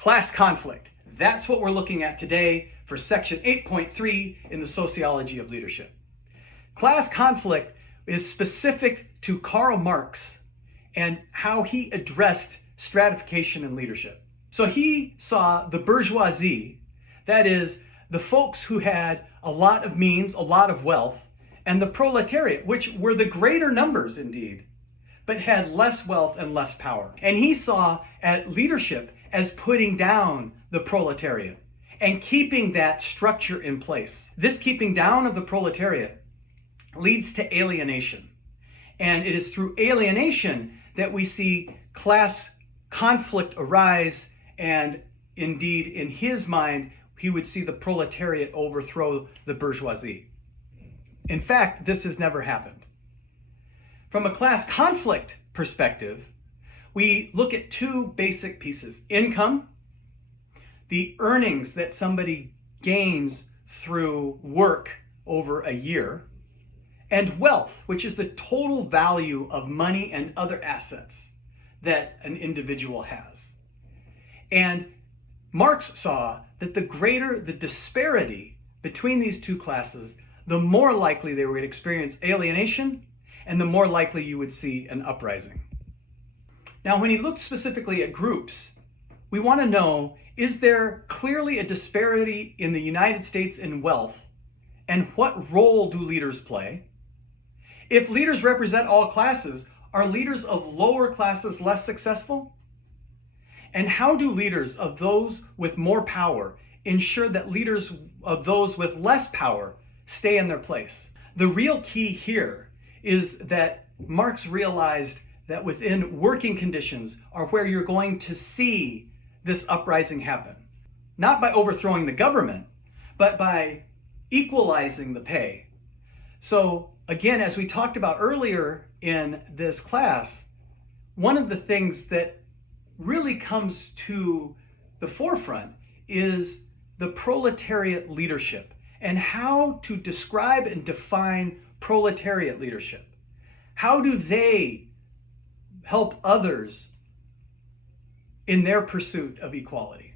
Class conflict. That's what we're looking at today for section 8.3 in the sociology of leadership. Class conflict is specific to Karl Marx and how he addressed stratification in leadership. So he saw the bourgeoisie, that is, the folks who had a lot of means, a lot of wealth, and the proletariat, which were the greater numbers indeed, but had less wealth and less power. And he saw at leadership as putting down the proletariat and keeping that structure in place. This keeping down of the proletariat leads to alienation. And it is through alienation that we see class conflict arise, and indeed, in his mind, he would see the proletariat overthrow the bourgeoisie. In fact, this has never happened. From a class conflict perspective, we look at two basic pieces: income, the earnings that somebody gains through work over a year, and wealth, which is the total value of money and other assets that an individual has. And Marx saw that the greater the disparity between these two classes, the more likely they would experience alienation, and the more likely you would see an uprising. Now, when he looked specifically at groups, we want to know, is there clearly a disparity in the United States in wealth, and what role do leaders play? If leaders represent all classes, are leaders of lower classes less successful? And how do leaders of those with more power ensure that leaders of those with less power stay in their place? The real key here is that Marx realized that within working conditions are where you're going to see this uprising happen. Not by overthrowing the government, but by equalizing the pay. So again, as we talked about earlier in this class, one of the things that really comes to the forefront is the proletariat leadership and how to describe and define proletariat leadership. How do they help others in their pursuit of equality?